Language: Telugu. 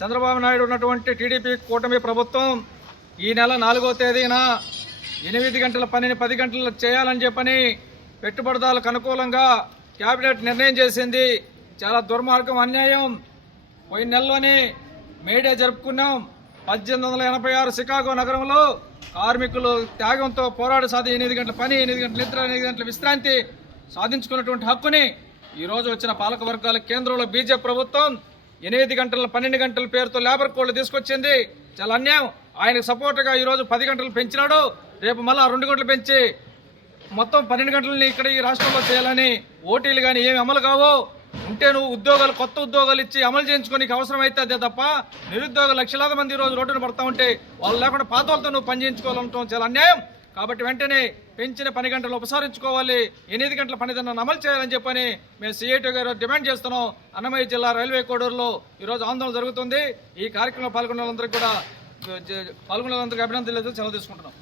చంద్రబాబు నాయుడు ఉన్నటువంటి టీడీపీ కూటమి ప్రభుత్వం ఈ నెల 4వ తేదీన 8 గంటల పనిని 10 గంటలు చేయాలని చెప్పని పెట్టుబడిదారులకు అనుకూలంగా కేబినెట్ నిర్ణయం చేసింది. చాలా దుర్మార్గం, అన్యాయం. పోయిన నెలలోనే మేడే జరుపుకున్నాం. 1886 షికాగో నగరంలో కార్మికులు త్యాగంతో పోరాడి సాధి 8 గంటల పని, 8 గంటల నిద్ర, 8 గంటల విశ్రాంతి సాధించుకున్నటువంటి హక్కుని ఈరోజు వచ్చిన పాలక వర్గాల కేంద్రంలో బీజేపీ ప్రభుత్వం 8 గంటల 12 గంటల పేరుతో లేబర్ కోడ్లు తీసుకొచ్చింది. చాలా అన్యాయం. ఆయనకు సపోర్ట్గా ఈరోజు 10 గంటలు పెంచినాడు. రేపు మళ్ళా 2 గంటలు పెంచి మొత్తం 12 గంటలని ఇక్కడ ఈ రాష్ట్రంలో చేయాలని ఓటీలు కానీ ఏమి అమలు కావు. ఉంటే నువ్వు ఉద్యోగాలు, కొత్త ఉద్యోగాలు ఇచ్చి అమలు చేయించుకోనికి అవసరం అయితే అదే తప్ప నిరుద్యోగ లక్షలాది మంది ఈ రోజు రోడ్డున పడతా ఉంటే వాళ్ళు లేకుండా పాత వాళ్ళతో నువ్వు పని చేయించుకోవాలంటాం చాలా అన్యాయం. కాబట్టి వెంటనే పెంచిన 10 గంటలు ఉపసరించుకోవాలి, 8 గంటల పని దినాన్ని అమలు చేయాలని చెప్పని మేము సిఐటి గారు డిమాండ్ చేస్తున్నాం. అన్నమయ్య జిల్లా రైల్వే కోడూరులో ఈరోజు ఆందోళన జరుగుతుంది. ఈ కార్యక్రమంలో పాల్గొన్న వాళ్ళందరికీ అభినందనలు సెలవు తీసుకుంటున్నాం.